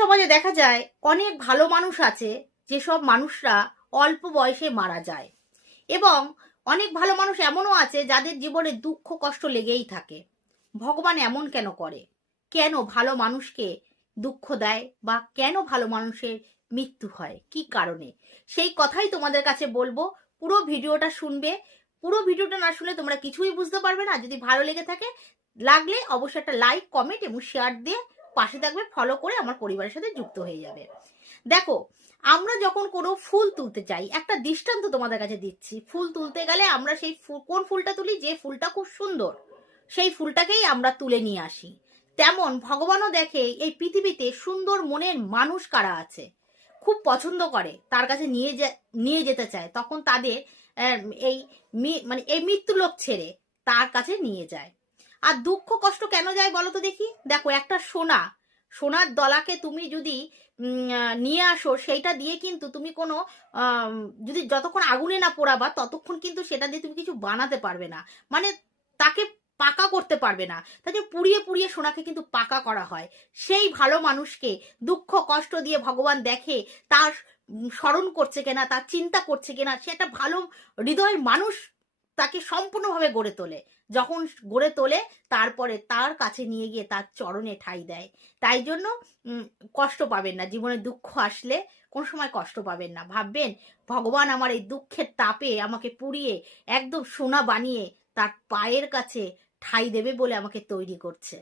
সমাজে দেখা যায় অনেক ভালো মানুষ আছে, যেসব মানুষরা অল্প বয়সে মারা যায়, এবং অনেক ভালো মানুষ এমনও আছে যাদের জীবনে দুঃখ কষ্ট লেগেই থাকে। ভগবান এমন কেন করে? কেন ভালো মানুষকে দুঃখ দেয়, বা কেন ভালো মানুষের মৃত্যু হয়, কি কারণে? সেই কথাই তোমাদের কাছে বলবো। পুরো ভিডিওটা শুনবে। পুরো ভিডিওটা না শুনলে তোমরা কিছুই বুঝতে পারবে না। যদি ভালো লেগে থাকে, লাগলে অবশ্যই একটা লাইক, কমেন্ট এবং শেয়ার দিয়ে পাশে থাকবে, ফলো করে আমার পরিবারের সাথে যুক্ত হয়ে যাবে। দেখো, আমরা যখন কোনো ফুল তুলতে চাই, একটা দৃষ্টান্ত তোমাদের কাছে দিচ্ছি। ফুল তুলতে গেলে আমরা সেই কোন ফুলটা তুলি? যে ফুলটা খুব সুন্দর, সেই ফুলটাকেই আমরা তুলে নিয়ে আসি। তেমন ভগবানও দেখে এই পৃথিবীতে সুন্দর মনের মানুষ কারা আছে, খুব পছন্দ করে, তার কাছে নিয়ে যেতে চায়, তখন তাদের এই মানে এই মৃত্যুলোক ছেড়ে তার কাছে নিয়ে যায়। আর দুঃখ কষ্ট কেন যায় বলো তো দেখি? দেখো, একটা সোনার দলাকে তুমি যদি নিয়ে আসো, সেইটা দিয়ে কিন্তু তুমি কোনো যদি যতক্ষণ আগুনে না পোড়াবা, ততক্ষণ কিন্তু সেটা দিয়ে তুমি কিছু বানাতে পারবে না। মানে তাকে পাকা করতে পারবে না। তাই জন্য পুড়িয়ে পুড়িয়ে সোনাকে কিন্তু পাকা করা হয়। সেই ভালো মানুষকে দুঃখ কষ্ট দিয়ে ভগবান দেখে, তার স্মরণ করছে কিনা, তার চিন্তা করছে কিনা। সে একটা ভালো হৃদয়ের মানুষ, তাকে সম্পূর্ণভাবে গড়ে তোলে। যখন গড়ে তোলে, তারপরে তার কাছে নিয়ে গিয়ে তার চরণে ঠাঁই দেয়। তাই জন্য কষ্ট পাবেন না। জীবনে দুঃখ আসলে কোনো সময় কষ্ট পাবেন না। ভাববেন, ভগবান আমার এই দুঃখের তাপে আমাকে পুড়িয়ে একদম সোনা বানিয়ে তার পায়ের কাছে ঠাঁই দেবে বলে আমাকে তৈরি করছে।